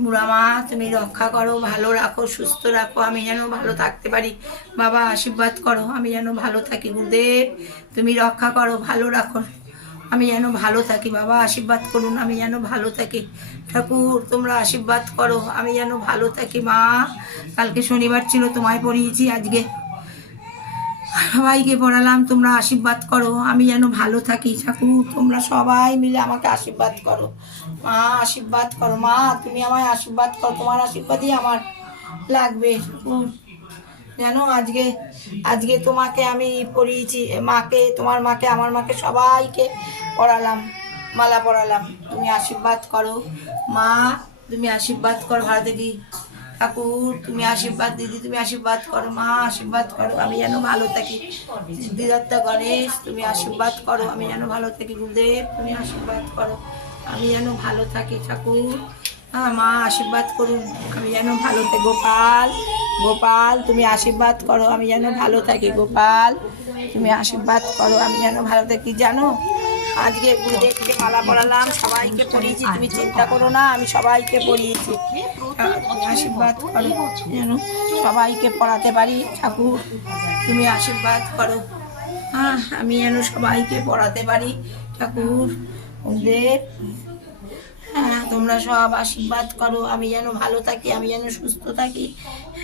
বুড়া মা, তুমি রক্ষা করো, ভালো রাখো, সুস্থ রাখো, আমি যেন ভালো থাকতে পারি। বাবা, আশীর্বাদ করো, আমি যেন ভালো থাকি, গুরুদেব। তুমি রক্ষা করো, ভালো রাখো, আমি যেন ভালো থাকি। বাবা, আশীর্বাদ করুন, আমি যেন ভালো থাকি। ঠাকুর, তোমরা আশীর্বাদ করো, আমি যেন ভালো থাকি, মা। কালকে শনিবার ছিল, তোমায় পড়িয়েছি আজকে। সবাইকে পড়ালাম, তোমরা আশীর্বাদ করো, আমি যেন ভালো থাকি। ঠাকুর, তোমরা সবাই মিলে আমাকে আশীর্বাদ করো। মা, আশীর্বাদ করো। মা, তুমি আমায় আশীর্বাদ করো। তোমার আশীর্বাদই আমার লাগবে। জানো আজকে আজকে তোমাকে আমি পড়িয়েছি, মাকে, তোমার মাকে, আমার মাকে সবাইকে পড়ালাম, মালা পড়ালাম। তুমি আশীর্বাদ করো। মা, তুমি আশীর্বাদ করো ভালো দেখি ঠাকুর, তুমি আশীর্বাদ দিদি, তুমি আশীর্বাদ করো, মা, আশীর্বাদ করো, আমি যেন ভালো থাকি। সিদ্ধিদত্তা গণেশ, তুমি আশীর্বাদ করো, আমি যেন ভালো থাকি। গুরুদেব, তুমি আশীর্বাদ করো, আমি যেন ভালো থাকি। ঠাকুর হ্যাঁ মা, আশীর্বাদ করুন, আমি যেন ভালো থাকি। গোপাল গোপাল, তুমি আশীর্বাদ করো, আমি যেন ভালো থাকি। গোপাল, তুমি আশীর্বাদ করো, আমি যেন ভালো থাকি। জানো আজকে গুরুদেবকে মালা পড়ালাম, সবাইকে পড়িয়েছি, তুমি চিন্তা করো না, আমি সবাইকে পড়িয়েছি। আশীর্বাদ করো, যেন সবাইকে পড়াতে পারি। ঠাকুর, তুমি আশীর্বাদ করো। হ্যাঁ আমি যেন সবাইকে পড়াতে পারি। ঠাকুর, গুরুদেব হ্যাঁ তোমরা সব আশীর্বাদ করো, আমি যেন ভালো থাকি, আমি যেন সুস্থ থাকি।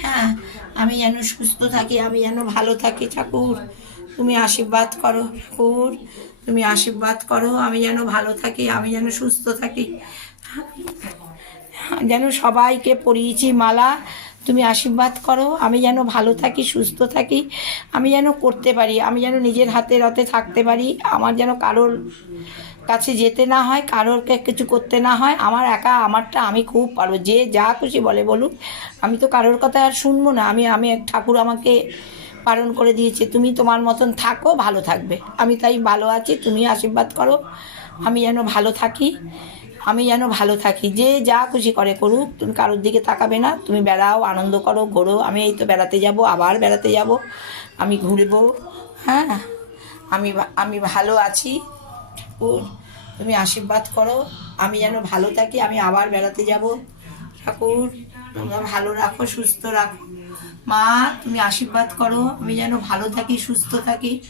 হ্যাঁ আমি যেন সুস্থ থাকি, আমি যেন ভালো থাকি, ঠাকুর। তুমি আশীর্বাদ করো, ঠাকুর। তুমি আশীর্বাদ করো, আমি যেন ভালো থাকি, আমি যেন সুস্থ থাকি। যেন সবাইকে পরিয়েছি মালা তুমি আশীর্বাদ করো, আমি যেন ভালো থাকি, সুস্থ থাকি, আমি যেন করতে পারি, আমি যেন নিজের হাতে রতে থাকতে পারি, আমার যেন কারোর কাছে যেতে না হয়, কারোরকে কিছু করতে না হয়, আমার একা, আমারটা আমি খুব পারো যে যা খুশি বলে বলুক, আমি তো কারোর কথা আর শুনব না, আমি আমি এক ঠাকুর আমাকে পালন করে দিয়েছে, তুমি তোমার মতন থাকো, ভালো থাকবে, আমি তাই ভালো আছি, তুমি আশীর্বাদ করো, আমি যেন ভালো থাকি আমি যেন ভালো থাকি। যে যা খুশি করে করুক, তুমি কারোর দিকে তাকাবে না। তুমি বেড়াও, আনন্দ করো, ঘোরো। আমি এই তো বেড়াতে যাব, আবার বেড়াতে যাব। আমি ঘুরবো। হ্যাঁ আমি আমি ভালো আছি। তুমি আশীর্বাদ করো। আমি যেন ভালো থাকি, আমি আবার বেড়াতে যাব। ঠাকুর, তোমরা ভালো রাখো, সুস্থ রাখো। মা, তুমি আশীর্বাদ করো। আমি যেন ভালো থাকি, সুস্থ থাকি।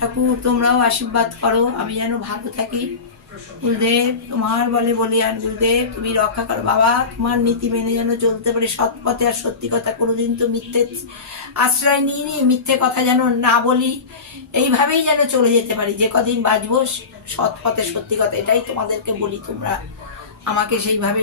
ঠাকুর, তোমরাও আশীর্বাদ করো। আমি যেন ভালো থাকি। গুরুদেব, তোমার বলে গুরুদেব, তুমি রক্ষা করো। বাবা, তোমার নীতি মেনে যেন চলতে পারে, সৎ পথে আর সত্যি কথা কোনোদিন তো মিথ্যে আশ্রয় নিই নি মিথ্যে কথা যেন না বলি। এইভাবেই যেন চলে যেতে পারি, যে কদিন বাঁচবো, সৎ পথে সত্যি কথা এটাই তোমাদেরকে বলি তোমরা। আমাকে সেইভাবে